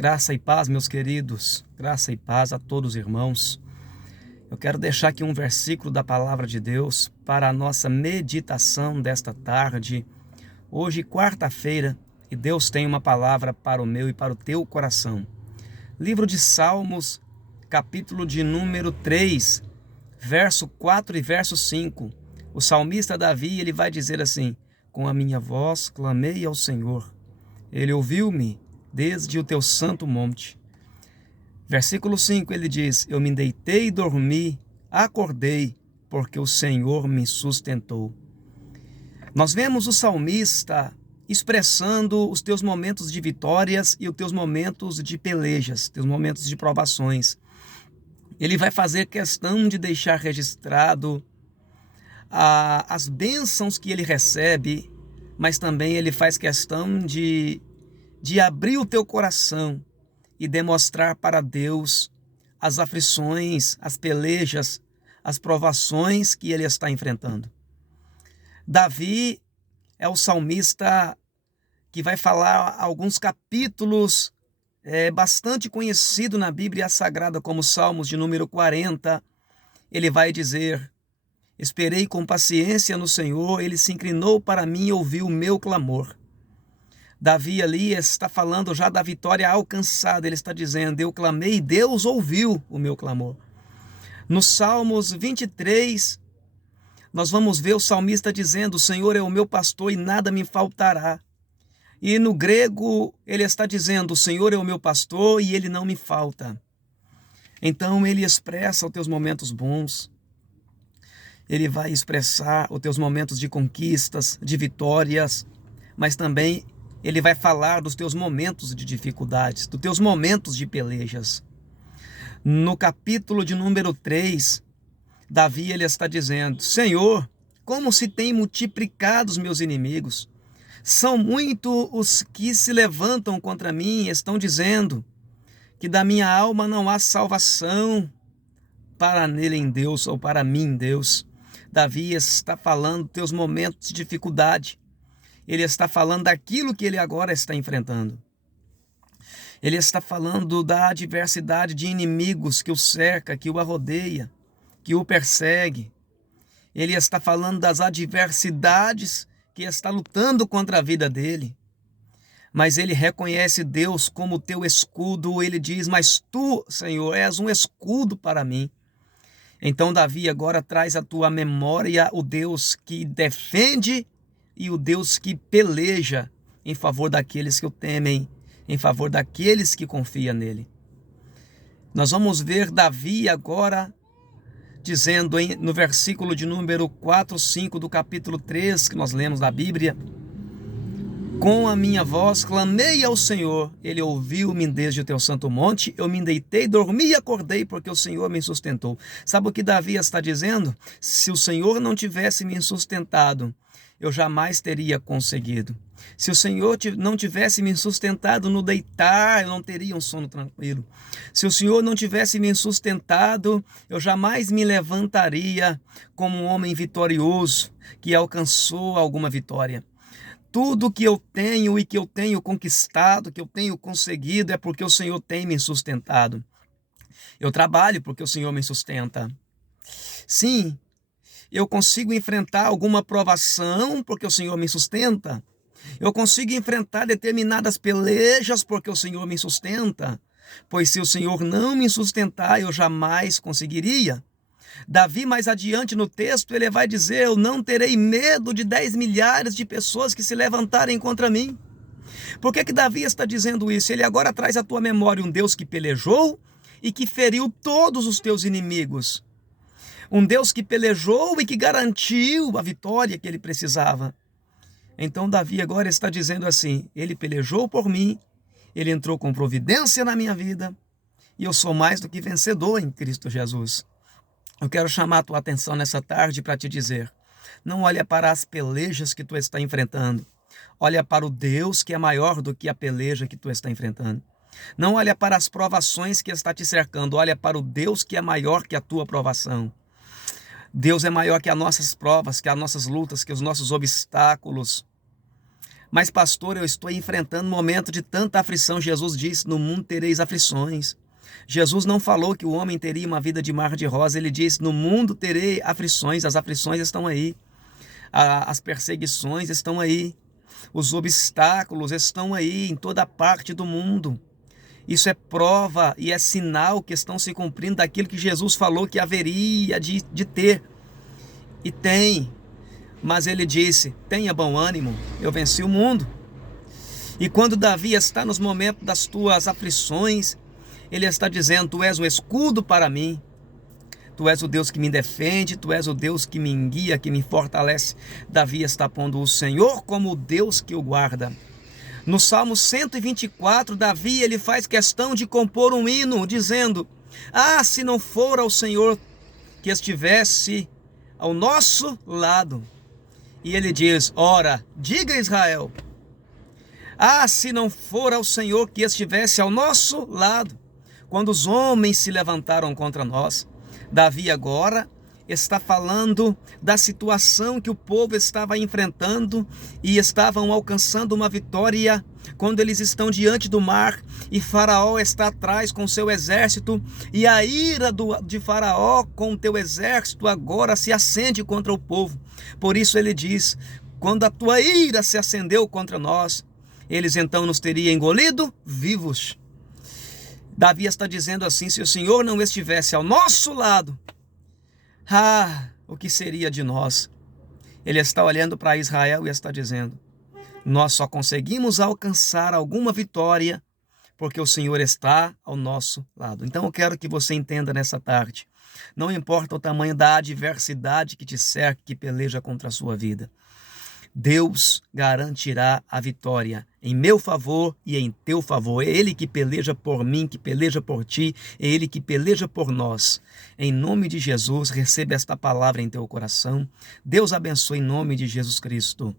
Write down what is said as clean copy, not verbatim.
Graça e paz, meus queridos, graça e paz a todos os irmãos. Eu quero deixar aqui um versículo da palavra de Deus para a nossa meditação desta tarde. Hoje, quarta-feira, e Deus tem uma palavra para o meu e para o teu coração. Livro de Salmos, capítulo de número 3, verso 4 e verso 5. O salmista Davi, ele vai dizer assim: com a minha voz clamei ao Senhor. Ele ouviu-me desde o teu santo monte. Versículo 5, ele diz: eu me deitei e dormi, acordei, porque o Senhor me sustentou. Nós vemos o salmista expressando os teus momentos de vitórias e os teus momentos de pelejas, teus momentos de provações. Ele vai fazer questão de deixar registrado as bênçãos que ele recebe, mas também ele faz questão de abrir o teu coração e demonstrar para Deus as aflições, as pelejas, as provações que ele está enfrentando. Davi é o salmista que vai falar alguns capítulos bastante conhecido na Bíblia Sagrada, como Salmos de número 40. Ele vai dizer: esperei com paciência no Senhor, ele se inclinou para mim e ouviu o meu clamor. Davi ali está falando já da vitória alcançada. Ele está dizendo: eu clamei e Deus ouviu o meu clamor. No Salmos 23, nós vamos ver o salmista dizendo: o Senhor é o meu pastor e nada me faltará. E no grego ele está dizendo: o Senhor é o meu pastor e ele não me falta. Então ele expressa os teus momentos bons. Ele vai expressar os teus momentos de conquistas, de vitórias, mas também ele vai falar dos teus momentos de dificuldades, dos teus momentos de pelejas. No capítulo de número 3, Davi ele está dizendo: Senhor, como se têm multiplicado os meus inimigos. São muitos os que se levantam contra mim e estão dizendo que da minha alma não há salvação para nele em Deus ou para mim em Deus. Davi está falando dos teus momentos de dificuldade. Ele está falando daquilo que ele agora está enfrentando. Ele está falando da adversidade de inimigos que o cerca, que o arrodeia, que o persegue. Ele está falando das adversidades que está lutando contra a vida dele. Mas ele reconhece Deus como teu escudo. Ele diz: mas tu, Senhor, és um escudo para mim. Então Davi agora traz à tua memória o Deus que defende e o Deus que peleja em favor daqueles que o temem, em favor daqueles que confiam nele. Nós vamos ver Davi agora dizendo no versículo de número 4, 5 do capítulo 3, que nós lemos da Bíblia: com a minha voz clamei ao Senhor, ele ouviu-me desde o teu santo monte, eu me deitei, dormi e acordei, porque o Senhor me sustentou. Sabe o que Davi está dizendo? Se o Senhor não tivesse me sustentado, eu jamais teria conseguido. Se o Senhor não tivesse me sustentado no deitar, eu não teria um sono tranquilo. Se o Senhor não tivesse me sustentado, eu jamais me levantaria como um homem vitorioso que alcançou alguma vitória. Tudo que eu tenho e que eu tenho conquistado, que eu tenho conseguido, é porque o Senhor tem me sustentado. Eu trabalho porque o Senhor me sustenta. Sim, eu consigo enfrentar alguma provação porque o Senhor me sustenta. Eu consigo enfrentar determinadas pelejas porque o Senhor me sustenta. Pois se o Senhor não me sustentar, eu jamais conseguiria. Davi, mais adiante no texto, ele vai dizer: eu não terei medo de 10 milhares de pessoas que se levantarem contra mim. Por que Davi está dizendo isso? Ele agora traz à tua memória um Deus que pelejou e que feriu todos os teus inimigos. Um Deus que pelejou e que garantiu a vitória que ele precisava. Então Davi agora está dizendo assim: ele pelejou por mim, ele entrou com providência na minha vida e eu sou mais do que vencedor em Cristo Jesus. Eu quero chamar a tua atenção nessa tarde para te dizer: não olha para as pelejas que tu está enfrentando. Olha para o Deus que é maior do que a peleja que tu está enfrentando. Não olha para as provações que está te cercando. Olha para o Deus que é maior que a tua provação. Deus é maior que as nossas provas, que as nossas lutas, que os nossos obstáculos. Mas pastor, eu estou enfrentando um momento de tanta aflição. Jesus disse, no mundo tereis aflições. Jesus não falou que o homem teria uma vida de mar de rosa, ele disse, no mundo terei aflições. As aflições estão aí, as perseguições estão aí, os obstáculos estão aí em toda parte do mundo. Isso é prova e é sinal que estão se cumprindo daquilo que Jesus falou que haveria de ter. E tem. Mas ele disse, tenha bom ânimo, eu venci o mundo. E quando Davi está nos momentos das tuas aflições, ele está dizendo, tu és o escudo para mim. Tu és o Deus que me defende, tu és o Deus que me guia, que me fortalece. Davi está pondo o Senhor como o Deus que o guarda. No Salmo 124, Davi ele faz questão de compor um hino, dizendo, se não fora o Senhor que estivesse ao nosso lado. E ele diz, ora, diga Israel, se não fora o Senhor que estivesse ao nosso lado, quando os homens se levantaram contra nós. Davi agora está falando da situação que o povo estava enfrentando e estavam alcançando uma vitória quando eles estão diante do mar e Faraó está atrás com seu exército e a ira de Faraó com o teu exército agora se acende contra o povo. Por isso ele diz, quando a tua ira se acendeu contra nós, eles então nos teriam engolido vivos. Davi está dizendo assim, se o Senhor não estivesse ao nosso lado, o que seria de nós? Ele está olhando para Israel e está dizendo, nós só conseguimos alcançar alguma vitória porque o Senhor está ao nosso lado. Então eu quero que você entenda nessa tarde, não importa o tamanho da adversidade que te cerca, que peleja contra a sua vida, Deus garantirá a vitória em meu favor e em teu favor. É Ele que peleja por mim, que peleja por ti, é Ele que peleja por nós. Em nome de Jesus, receba esta palavra em teu coração. Deus abençoe em nome de Jesus Cristo.